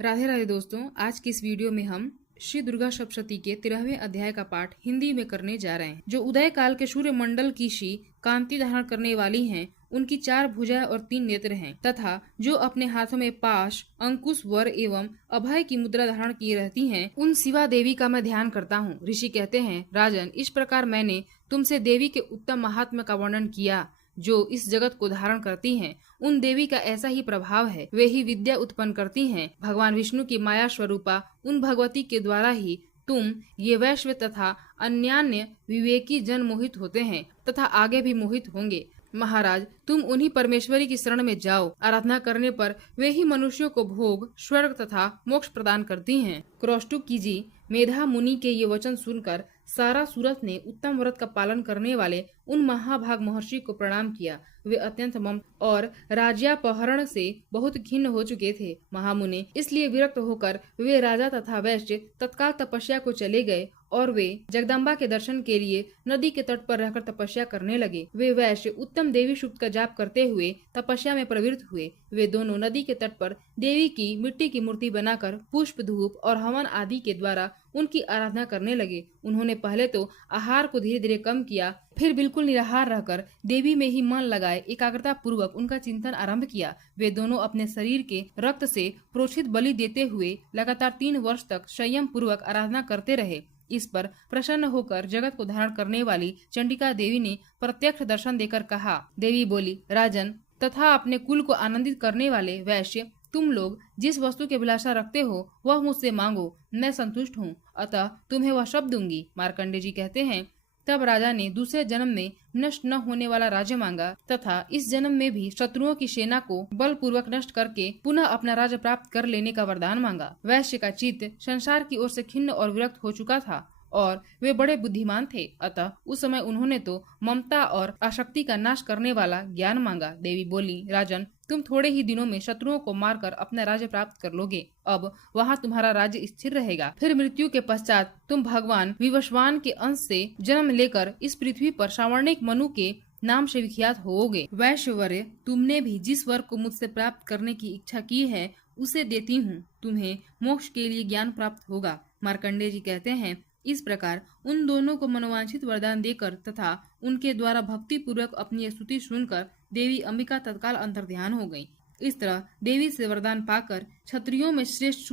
राधे राधे दोस्तों, आज की इस वीडियो में हम श्री दुर्गा सप्तशती के 13वें अध्याय का पाठ हिंदी में करने जा रहे हैं। जो उदय काल के सूर्य मंडल की सी कांति धारण करने वाली हैं, उनकी 4 भुजाएं और 3 नेत्र हैं, तथा जो अपने हाथों में पाश, अंकुश, वर एवं अभय की मुद्रा धारण किए रहती हैं, उन शिवा देवी का मैं ध्यान करता हूँ। ऋषि कहते हैं, राजन, इस प्रकार मैंने तुमसे देवी के उत्तम महात्म्य का वर्णन किया जो इस जगत को धारण करती हैं। उन देवी का ऐसा ही प्रभाव है, वे ही विद्या उत्पन्न करती हैं। भगवान विष्णु की माया स्वरूपा उन भगवती के द्वारा ही तुम ये वैश्व तथा अन्यान्य विवेकी जन मोहित होते हैं तथा आगे भी मोहित होंगे। महाराज, तुम उन्हीं परमेश्वरी की शरण में जाओ। आराधना करने पर वे ही मनुष्यों को भोग, स्वर्ग तथा मोक्ष प्रदान करती हैं। क्रौष्टुक जी मेधा मुनि के ये वचन सुनकर सारा सूरत ने उत्तम व्रत का पालन करने वाले उन महाभाग महर्षि को प्रणाम किया। वे अत्यंत मम और राज्यापहरण से बहुत खिन्न हो चुके थे। महामुनि इसलिए विरक्त होकर वे राजा तथा वैश्य तत्काल तपस्या को चले गए और वे जगदम्बा के दर्शन के लिए नदी के तट पर रहकर तपस्या करने लगे। वे वैश्य उत्तम देवी सूक्त का जाप करते हुए तपस्या में प्रवृत्त हुए। वे दोनों नदी के तट पर देवी की मिट्टी की मूर्ति बनाकर पुष्प, धूप और हवन आदि के द्वारा उनकी आराधना करने लगे। उन्होंने पहले तो आहार को धीरे धीरे कम किया, फिर बिल्कुल निराहार रहकर देवी में ही मन लगाए एकाग्रता पूर्वक उनका चिंतन आरंभ किया। वे दोनों अपने शरीर के रक्त से प्रोक्षित बलि देते हुए लगातार 3 वर्ष तक संयम पूर्वक आराधना करते रहे। इस पर प्रसन्न होकर जगत को धारण करने वाली चंडिका देवी ने प्रत्यक्ष दर्शन देकर कहा। देवी बोली, राजन तथा अपने कुल को आनंदित करने वाले वैश्य, तुम लोग जिस वस्तु की अभिलाषा रखते हो वह मुझसे मांगो, मैं संतुष्ट हूँ, अतः तुम्हें वह सब दूंगी। मार्कंडे जी कहते हैं, तब राजा ने दूसरे जन्म में नष्ट न होने वाला राज्य मांगा तथा इस जन्म में भी शत्रुओं की सेना को बलपूर्वक नष्ट करके पुनः अपना राज्य प्राप्त कर लेने का वरदान मांगा। वैश्य का चित्त संसार की ओर से खिन्न और विरक्त हो चुका था और वे बड़े बुद्धिमान थे, अतः उस समय उन्होंने तो ममता और आसक्ति का नाश करने वाला ज्ञान मांगा। देवी बोली, राजन, तुम थोड़े ही दिनों में शत्रुओं को मारकर अपना राज्य प्राप्त कर लोगे। अब वहाँ तुम्हारा राज्य स्थिर रहेगा। फिर मृत्यु के पश्चात तुम भगवान विवस्वान के अंश से जन्म लेकर इस पृथ्वी पर सावर्णिक मनु के नाम से विख्यात होोगे। वैश्यवर्य, तुमने भी जिस वर को मुझसे प्राप्त करने की इच्छा की है उसे देती हूँ। तुम्हें मोक्ष के लिए ज्ञान प्राप्त होगा। मार्कंडे जी कहते हैं, इस प्रकार उन दोनों को मनोवांछित वरदान देकर तथा उनके द्वारा भक्ति पूर्वक अपनी स्तुति सुनकर देवी अंबिका तत्काल अंतर्ध्यान हो गयी। इस तरह देवी से वरदान पाकर क्षत्रियों में श्रेष्ठ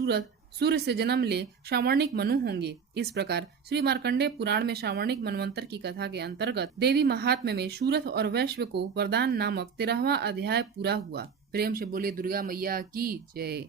सूर्य से जन्म ले सावर्णिक मनु होंगे। इस प्रकार श्री मार्कंडेय पुराण में सावर्णिक मनवंतर की कथा के अंतर्गत देवी महात्म्य में सूरत और वैश्व को वरदान नामक 13वां अध्याय पूरा हुआ। प्रेम से बोले दुर्गा मैया की जय।